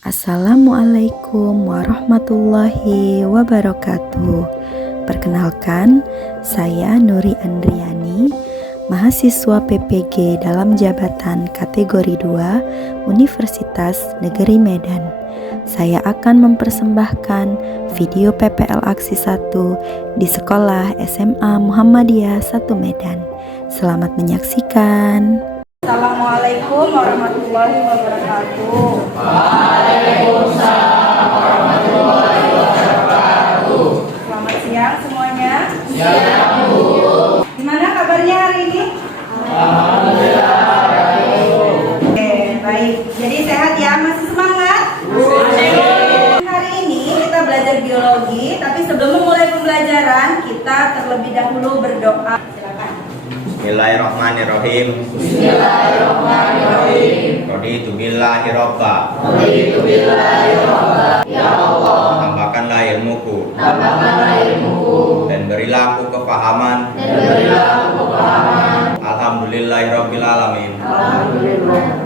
Assalamualaikum warahmatullahi wabarakatuh. Perkenalkan, saya Nuri Andriani, mahasiswa PPG dalam jabatan kategori 2 Universitas Negeri Medan. Saya akan mempersembahkan video PPL Aksi 1 di Sekolah SMA Muhammadiyah 1 Medan. Selamat menyaksikan. Assalamualaikum warahmatullahi wabarakatuh. Waalaikumsalam warahmatullahi wabarakatuh. Selamat siang semuanya. Siang, Bu. Gimana kabarnya hari ini? Alhamdulillah baik. Oke, baik. Jadi sehat ya? Masih semangat? Masih. Hari ini kita belajar biologi, tapi sebelum memulai pembelajaran, kita terlebih dahulu berdoa. Silakan. Bismillahirrahmanirrahim. Bismillahirrahmanirrahim. Raditu billahi robba. Raditu billahi robba. Ya Allah, Tambahkanlah ilmuku tambahkanlah ilmuku dan berilah aku kepahaman. dan berilah aku kepahaman. Alhamdulillahirabbil alamin. Alhamdulillah.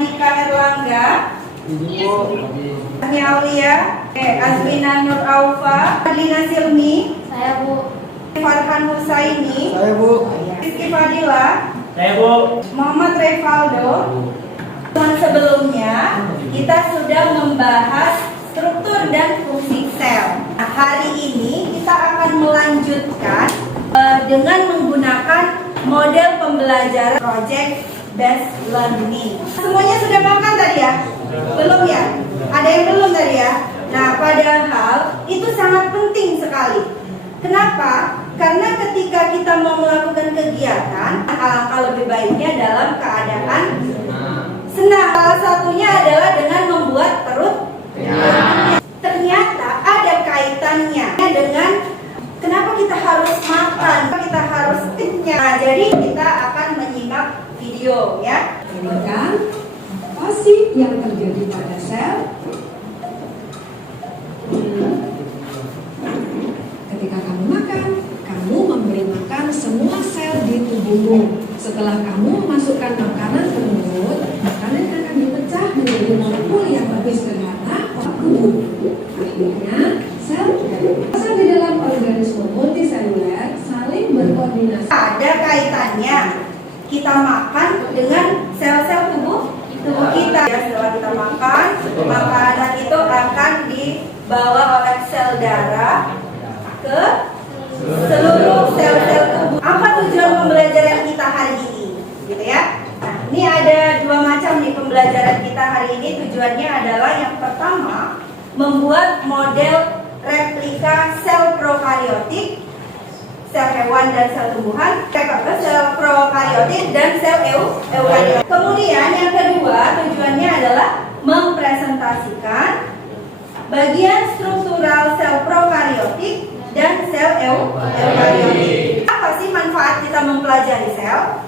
Nika Erlangga, Azmi Aulia, Azmina Nur Aufa, Adlina Silmi, Saya Bu. Farhan Husaini, Saya Bu. Rizky Fadila, Saya Bu. Muhammad Revaldo. Sebelumnya kita sudah membahas struktur dan fungsi sel. Nah, hari ini kita akan melanjutkan dengan menggunakan model pembelajaran project based learning. Semuanya sudah makan tadi ya? Belum ya? Ada yang belum tadi ya? Nah, padahal itu sangat penting sekali. Kenapa? Karena ketika kita mau melakukan kegiatan, alangkah lebih baiknya dalam keadaan senang. Salah satunya adalah dengan membuat perut. Ternyata ada kaitannya dengan kenapa kita harus makan, kenapa kita harus kenyang. Nah, jadi kita akan menyimak video ya. Kan apa sih yang terjadi pada sel? Ketika kamu makan, kamu memberi makan semua sel di tubuhmu. Setelah kamu memasukkan makanan ke mulut, makanan akan dipecah menjadi molekul yang lebih sederhana tubuh. Akhirnya, sel di dalam organisme multiseluler saling berkoordinasi. Ada kaitannya kita makan dengan sel-sel tubuh kita. Ya, setelah kita makan, makanan itu akan dibawa oleh sel darah ke seluruh sel-sel tubuh. Apa tujuan pembelajaran kita hari ini? Gitu ya. Nah, ini ada dua macam nih pembelajaran kita hari ini. Tujuannya adalah yang pertama, membuat model replika sel prokariotik, sel hewan dan sel tumbuhan, sel prokariotik dan sel eukariotik. Kemudian yang kedua, tujuannya adalah mempresentasikan bagian struktural sel prokariotik dan sel eukariotik. Apa sih manfaat kita mempelajari sel?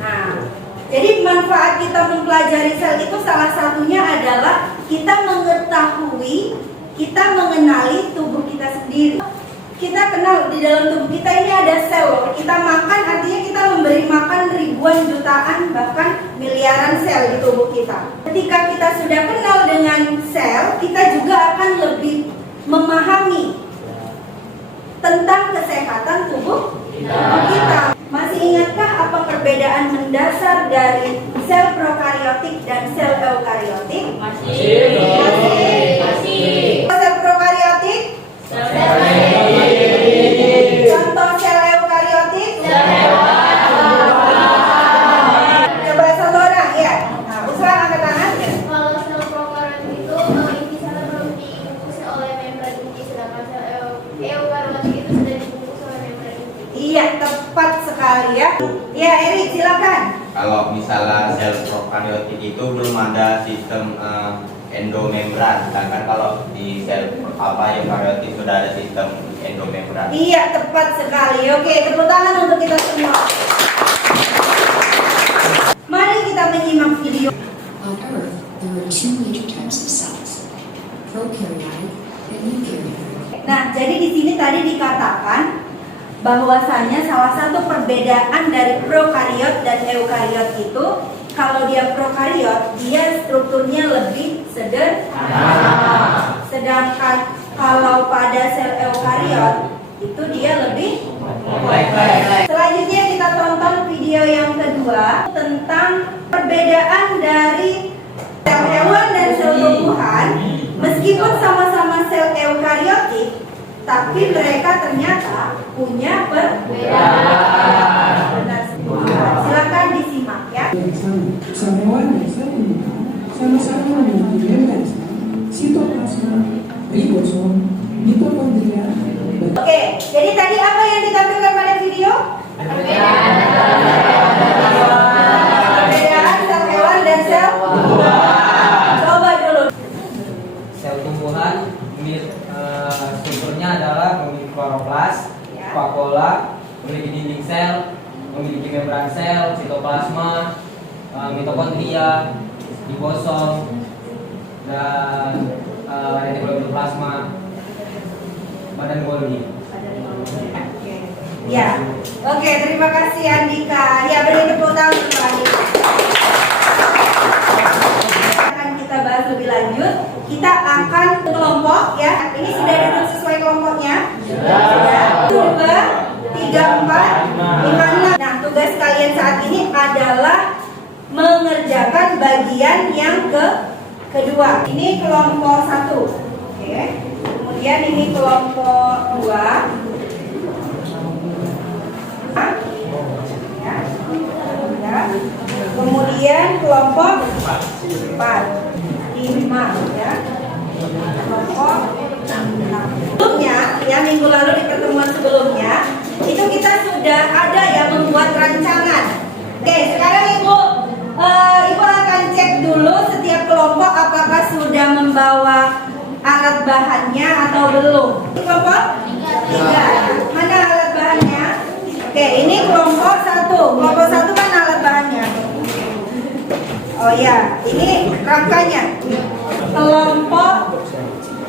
Nah, jadi manfaat kita mempelajari sel itu salah satunya adalah kita mengetahui, kita mengenali tubuh kita sendiri. Kita kenal di dalam tubuh kita ini ada sel. Kita makan artinya kita memberi makan ribuan jutaan bahkan miliaran sel di tubuh kita. Ketika kita sudah kenal dengan sel, kita juga akan lebih memahami tentang kesehatan tubuh kita. Masih ingatkah apa perbedaan mendasar dari sel prokariotik dan sel eukariotik? Masih. Sel prokariotik? Contoh sel eukariotik? Coba satu orang ya. Nah, Usra angkat tangan. Kalau sel prokaryotik itu inti selnya belum dibungkus oleh membran inti, sedangkan sel eukaryotik itu sudah dibungkus oleh membran inti. Iya, tepat sekali ya. Ya, Eri, silakan. Kalau misalnya sel prokariotik itu belum ada sistem endomembran, sedangkan kalau di sel eukariotik sudah ada sistem endomembran. Iya, tepat sekali. Oke, tepuk tangan untuk kita semua. Mari kita menyimak video. On Earth, there are two major types of cells, prokaryotic and eukaryotic. Nah, jadi di sini tadi dikatakan bahwasanya salah satu perbedaan dari prokariot dan eukariot itu kalau dia prokariot, dia strukturnya lebih sederhana. Sedangkan kalau pada sel eukariot itu dia lebih kompleks. Selanjutnya kita tonton video yang kedua tentang perbedaan dari sel hewan dan sel tumbuhan. Meskipun sama-sama sel eukariotik, tapi mereka ternyata punya perbedaan. Silakan disimak ya. Sel hewan dan sel tumbuhan sama-sama memiliki membran sel, sitoplasma, ribosom, mitokondria. Oke, jadi tadi apa yang ditampilkan pada video? Perbedaan sel hewan dan sel tumbuhan. Coba dulu. Sel tumbuhan strukturnya adalah memiliki kloroplas, vakuola, memiliki dinding sel, memiliki membran sel, sitoplasma, mitokondria, ribosom, dan retikuloplasma, badan Golgi. Ya, oke, terima kasih Andika. Ya, beri tepuk tangan untuk Andika. Akan kita bahas lebih lanjut. Kita akan kelompok ya. Ini sudah duduk sesuai kelompoknya. Sudah. 2, 3, 4, 5, 6. Nah, tugas kalian saat ini adalah mengerjakan bagian yang kedua. Ini kelompok 1. Oke. Kemudian ini kelompok 2. Ya. Kemudian kelompok 4, 5 ya. Kelompok 6. Sebelumnya ya, minggu lalu di pertemuan sebelumnya itu kita sudah ada ya membuat rancangan. Oke, sekarang Ibu akan cek dulu setiap kelompok apakah sudah membawa alat bahannya atau belum. Kelompok 3. Mana alat bahannya? Oke, ini kelompok 1. Kelompok 1 kan alat bahannya. Oh ya, ini rangkanya. Kelompok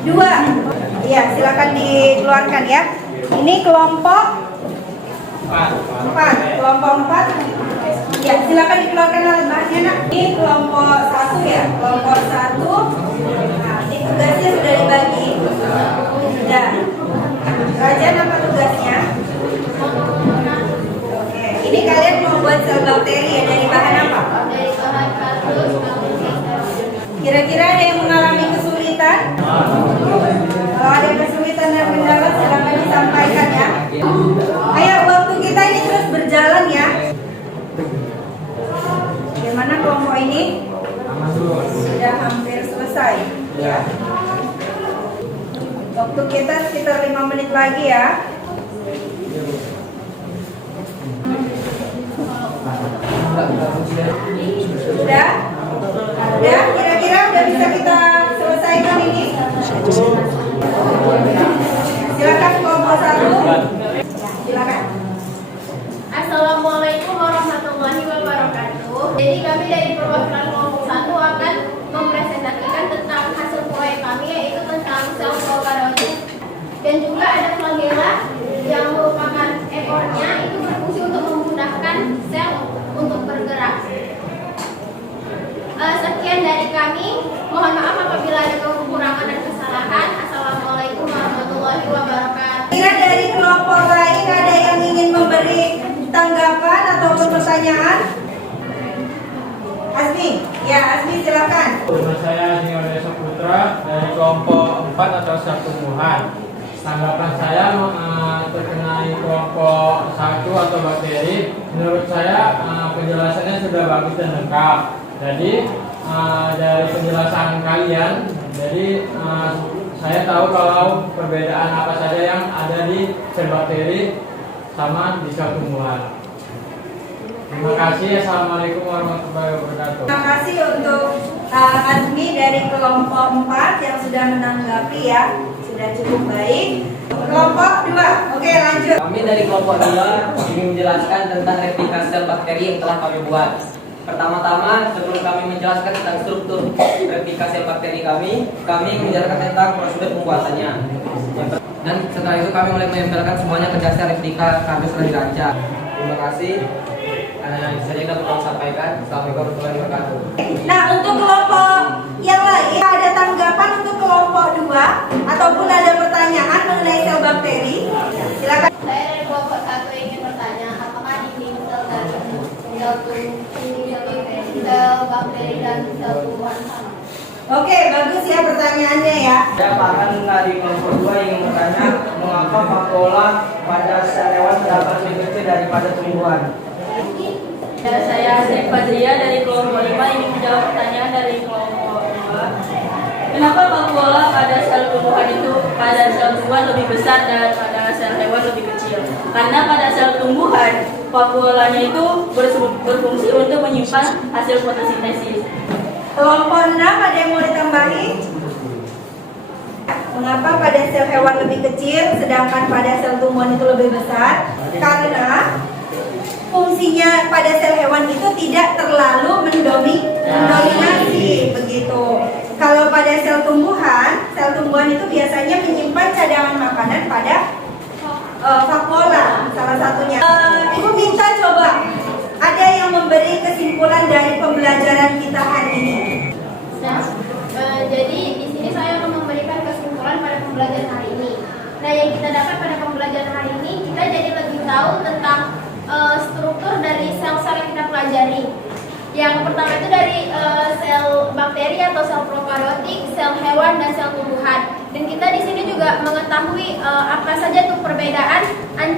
2. Iya, silakan dikeluarkan ya. Ini kelompok 4. Kelompok 4. Ya, silakan dikeluarkan alat bahannya, Nak. Ini kelompok 1 ya. Kelompok 1. Nah, ini tugasnya sudah dibagi. Sudah. Rajan apa tugasnya? Oke, ini kalian mau buat sel bakteri ya, dari bahan apa? Dari bahan kardus, Kira-kira ada yang mengalami kesulitan? Kalau ada kesulitan dan kendala silakan disampaikan ya. Ayo, waktu kita ini terus berjalan ya. Bagaimana kelompok ini? Sudah hampir selesai ya. Waktu kita sekitar 5 menit lagi ya. Sudah? Udah? Kira-kira udah bisa kita selesaikan ini? Silakan kelompok 1. Silakan. Assalamualaikum warahmatullahi wabarakatuh. Jadi kami dari perwakilan kelompok 1 akan mempresentasikan tentang hasil proyek kami, yaitu tentang sel prokaryotik. Dan juga ada flagella yang merupakan ekornya itu berfungsi untuk memudahkan sel untuk bergerak. Sekian dari kami. Mohon maaf apabila ada kekurangan dan kesalahan. Assalamualaikum warahmatullahi wabarakatuh. Kira dari kelompok lain ada yang ingin memberi tanggapan atau pertanyaan? Azmi, ya Azmi silakan. Nama saya Nyonya Saputra dari kelompok 4 atau sel tumbuhan. Tanggapan saya terkenai kelompok 1 atau bakteri, menurut saya penjelasannya sudah bagus dan lengkap. Jadi dari penjelasan kalian, saya tahu kalau perbedaan apa saja yang ada di sel bakteri sama di sel tumbuhan. Terima kasih. Assalamualaikum warahmatullahi wabarakatuh. Terima kasih untuk Azmi dari kelompok 4 yang sudah menanggapi ya. Sudah cukup baik. Kelompok 2, oke lanjut. Kami dari kelompok 2 ingin menjelaskan tentang replika sel bakteri yang telah kami buat. Pertama-tama, sebelum kami menjelaskan tentang struktur replika sel bakteri kami menjelaskan tentang prosedur pembuatannya. Dan setelah itu kami mulai menempelkan semuanya ke dasar replika kardus dan kaca. Terima kasih. Karena itu saja kita perlu sampaikan. Assalamualaikum warahmatullahi wabarakatuh. Nah, untuk kelompok yang lain, ada tanggapan untuk kelompok 2 ataupun ada pertanyaan mengenai sel bakteri? Silakan. Saya dari kelompok 1 ingin bertanya, apakah dinding sel dari sel bakteri dan sel tumbuhan sama? Oke, bagus ya pertanyaannya ya. Saya Pak dari kelompok 2 ingin bertanya, mengapa vakuola pada sel hewan terdapat lebih kecil daripada tumbuhan? Ya, saya Sri Fadria dari kelompok 5 ingin menjawab pertanyaan dari kelompok 2. Kenapa vakuola pada sel tumbuhan itu pada sel tumbuhan lebih besar dan pada sel hewan lebih kecil? Karena pada sel tumbuhan vakuolanya itu berfungsi untuk menyimpan hasil fotosintesis. Kelompok 6 ada yang mau ditambahi? Mengapa pada sel hewan lebih kecil sedangkan pada sel tumbuhan itu lebih besar? Karena fungsinya pada sel hewan itu tidak terlalu mendominasi begitu. Kalau pada sel tumbuhan itu biasanya menyimpan cadangan makanan pada vakuola salah satunya. Ibu minta coba ada yang memberi kesimpulan dari pembelajaran kita hari ini. Jadi di sini saya akan memberikan kesimpulan pada pembelajaran hari ini. Nah, yang kita dapat pada pembelajaran hari ini, kita jadi lebih tahu tentang struktur dari sel-sel yang kita pelajari. Yang pertama itu dari sel bakteri atau sel prokariotik, sel hewan dan sel tumbuhan. Dan kita di sini juga mengetahui apa saja tuh perbedaan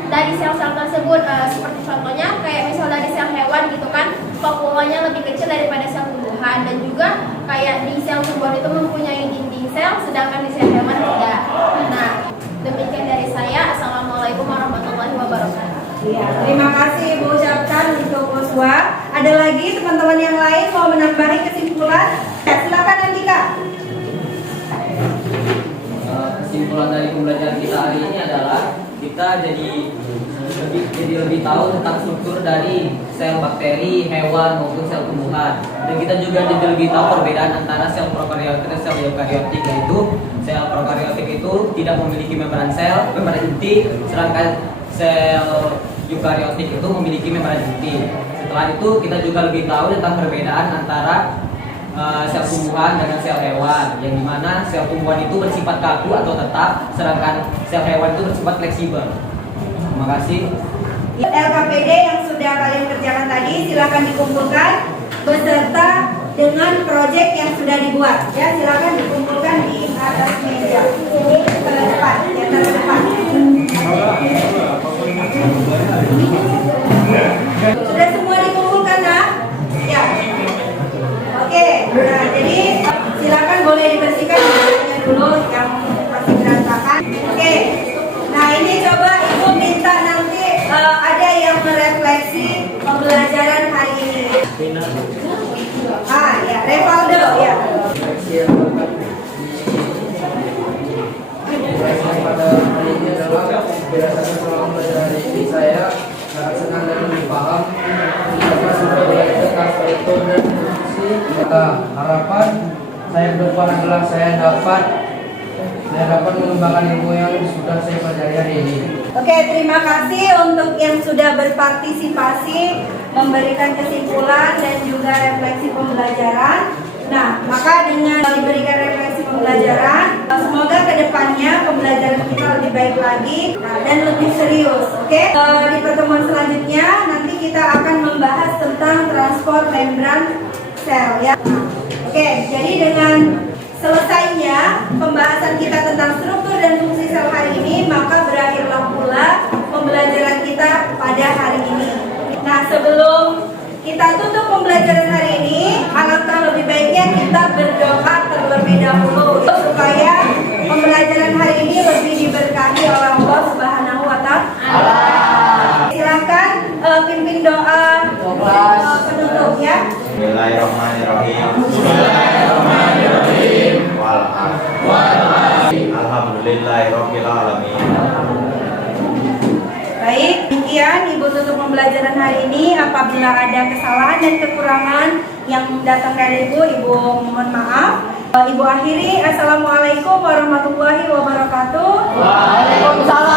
dari sel-sel tersebut. Seperti contohnya kayak misal dari sel hewan gitu kan, vakuolanya lebih kecil daripada sel tumbuhan, dan juga kayak di sel tumbuhan itu mempunyai dinding sel, sedangkan di sel hewan tidak. Nah, demikian dari saya. Assalamualaikum warahmatullahi wabarakatuh. Ya, terima kasih Ibu ucapkan untuk Uswa. Ada lagi teman-teman yang lain mau menambahi kesimpulan? Ya, silakan Andika. Kesimpulan dari pembelajaran kita hari ini adalah kita jadi lebih tahu tentang struktur dari sel bakteri, hewan maupun sel tumbuhan. Dan kita juga jadi lebih tahu perbedaan antara sel prokariotik dan sel eukariotik, yaitu sel prokariotik itu tidak memiliki membran inti, sedangkan sel eukariotik itu memiliki membran inti. Setelah itu kita juga lebih tahu tentang perbedaan antara sel tumbuhan dengan sel hewan, yang dimana sel tumbuhan itu bersifat kaku atau tetap, sedangkan sel hewan itu bersifat fleksibel. Terima kasih. LKPD yang sudah kalian kerjakan tadi silakan dikumpulkan beserta dengan proyek yang sudah dibuat. Ya, silakan dikumpulkan di atas meja. Ini ke depan, di atas depan. Sudah semua dikumpulkan, nah? Ya. Oke, nah jadi silakan boleh dibersihkan mejanya dulu yang masih berantakan. Oke, nah ini coba Ibu minta nanti ada yang merefleksi pembelajaran hari ini. Ya, Revaldo ya. Pada hari ini adalah berdasarkan selama pelajaran hari ini saya sangat senang dan lebih paham apa sudah belajar tentang struktur dan fungsi. Maka harapan saya ke depan adalah saya dapat mengembangkan ilmu yang sudah saya pelajari hari ini. Oke, terima kasih untuk yang sudah berpartisipasi memberikan kesimpulan dan juga refleksi pembelajaran. Nah, maka dengan diberikan refleksi pembelajaran, semoga kedepannya pembelajaran kita lebih baik lagi dan lebih serius. Oke, di pertemuan selanjutnya nanti kita akan membahas tentang transport membran sel ya. Oke, jadi dengan selesainya pembahasan kita tentang struktur dan fungsi sel hari ini, maka berakhirlah pula pembelajaran kita pada hari ini. Nah, sebelum kita tutup pembelajaran hari ini, alangkah lebih baiknya kita berdoa terlebih dahulu supaya pembelajaran hari ini lebih diberkahi oleh Allah Subhanahu wa Ta'ala. Silakan pimpin doa penutup ya. Bismillahirrahmanirrahim. Alhamdulillahirabbil alamin. Baik, demikian Ibu tutup pembelajaran hari ini. Apabila ada kesalahan dan kekurangan yang datang dari Ibu mohon maaf. Ibu akhiri, Assalamualaikum warahmatullahi wabarakatuh. Waalaikumsalam.